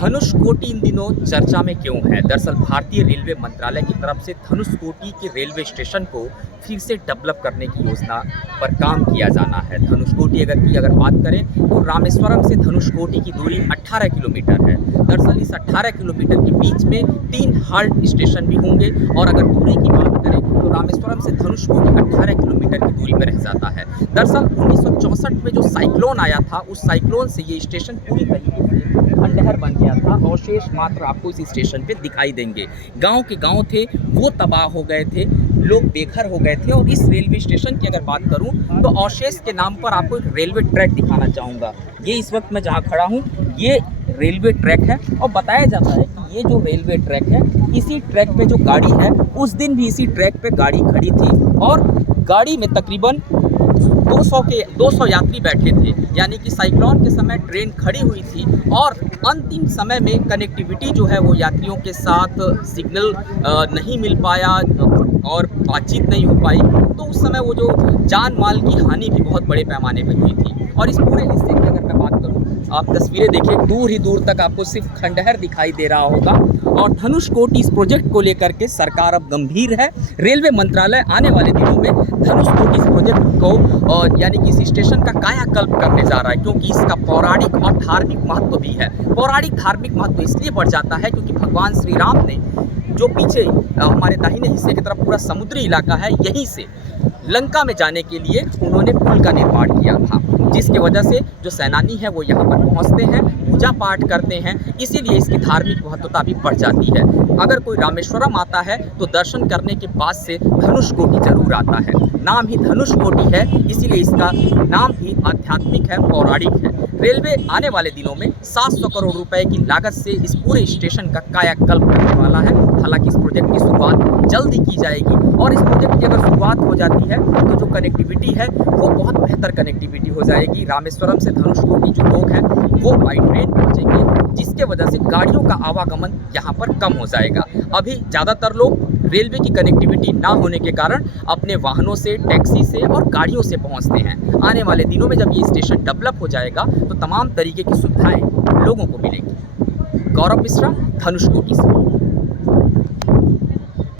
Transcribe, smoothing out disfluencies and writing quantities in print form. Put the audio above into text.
धनुषकोटी इन दिनों चर्चा में क्यों है? दरअसल भारतीय रेलवे मंत्रालय की तरफ से धनुषकोटी के रेलवे स्टेशन को फिर से डेवलप करने की योजना पर काम किया जाना है। धनुषकोटी अगर बात करें तो रामेश्वरम से धनुषकोटी की दूरी 18 किलोमीटर है। दरअसल इस 18 किलोमीटर के बीच में 3 हाल्ट स्टेशन भी होंगे और अगर दूरी की बात करें तो रामेश्वरम से धनुषकोटी 18 किलोमीटर की दूरी में रह जाता है। दरअसल 1964 में जो साइक्लोन आया था, उस साइक्लोन से ये स्टेशन पूरी तरीके से खंडहर बन गया था। अवशेष मात्र आपको इस स्टेशन पे दिखाई देंगे। गांव के गांव थे वो तबाह हो गए थे, लोग बेघर हो गए थे। और इस रेलवे स्टेशन की अगर बात करूं तो अवशेष के नाम पर आपको एक रेलवे ट्रैक दिखाना चाहूँगा। ये इस वक्त मैं जहाँ खड़ा हूँ ये रेलवे ट्रैक है और बताया जाता है कि ये जो रेलवे ट्रैक है, इसी ट्रैक पे जो गाड़ी है उस दिन भी इसी ट्रैक पे गाड़ी खड़ी थी और गाड़ी में तकरीबन 200 यात्री बैठे थे। यानी कि साइक्लोन के समय ट्रेन खड़ी हुई थी और अंतिम समय में कनेक्टिविटी जो है वो यात्रियों के साथ सिग्नल नहीं मिल पाया और बातचीत नहीं हो पाई। तो उस समय वो जो जान माल की हानि भी बहुत बड़े पैमाने पर हुई थी। और इस पूरे हिस्से की अगर मैं बात करूं, आप तस्वीरें देखिए, दूर ही दूर तक आपको सिर्फ खंडहर दिखाई दे रहा होगा। और धनुषकोटी इस प्रोजेक्ट को लेकर के सरकार अब गंभीर है। रेलवे मंत्रालय आने वाले दिनों में धनुषकोटी इस प्रोजेक्ट को यानी कि इस स्टेशन का कायाकल्प करने जा रहा है, क्योंकि इसका पौराणिक और धार्मिक महत्व भी है। पौराणिक धार्मिक महत्व इसलिए बढ़ जाता है क्योंकि भगवान श्री राम ने जो पीछे हमारे दाहिने हिस्से की तरफ पूरा समुद्री इलाका है, यहीं से लंका में जाने के लिए उन्होंने पुल का निर्माण किया था, जिसकी वजह से जो सैनानी है वो यहाँ पर पहुँचते हैं, पूजा पाठ करते हैं। इसीलिए इसकी धार्मिक महत्वता भी बढ़ जाती है। अगर कोई रामेश्वरम आता है तो दर्शन करने के बाद से धनुषकोटी जरूर आता है। नाम ही धनुषकोटी है, इसीलिए इसका नाम भी आध्यात्मिक है, पौराणिक है। रेलवे आने वाले दिनों में 700 करोड़ रुपए की लागत से इस पूरे स्टेशन का कायाकल्प करने वाला है। हालांकि इस प्रोजेक्ट की शुरुआत जल्द ही की जाएगी और इस प्रोजेक्ट की अगर शुरुआत हो जाती है तो जो कनेक्टिविटी है वो बहुत बेहतर कनेक्टिविटी हो जाएगी। रामेश्वरम से धनुषकोटी जो लोग हैं वो बाई ट्रेन पहुँचेंगे, जिसके वजह से गाड़ियों का आवागमन यहाँ पर कम हो जाएगा। अभी ज़्यादातर लोग रेलवे की कनेक्टिविटी ना होने के कारण अपने वाहनों से, टैक्सी से और गाड़ियों से पहुँचते हैं। आने वाले दिनों में जब ये स्टेशन डेवलप हो जाएगा तो तमाम तरीके की सुविधाएं लोगों को मिलेंगी। गौरव मिश्रा, धनुषकोटी से।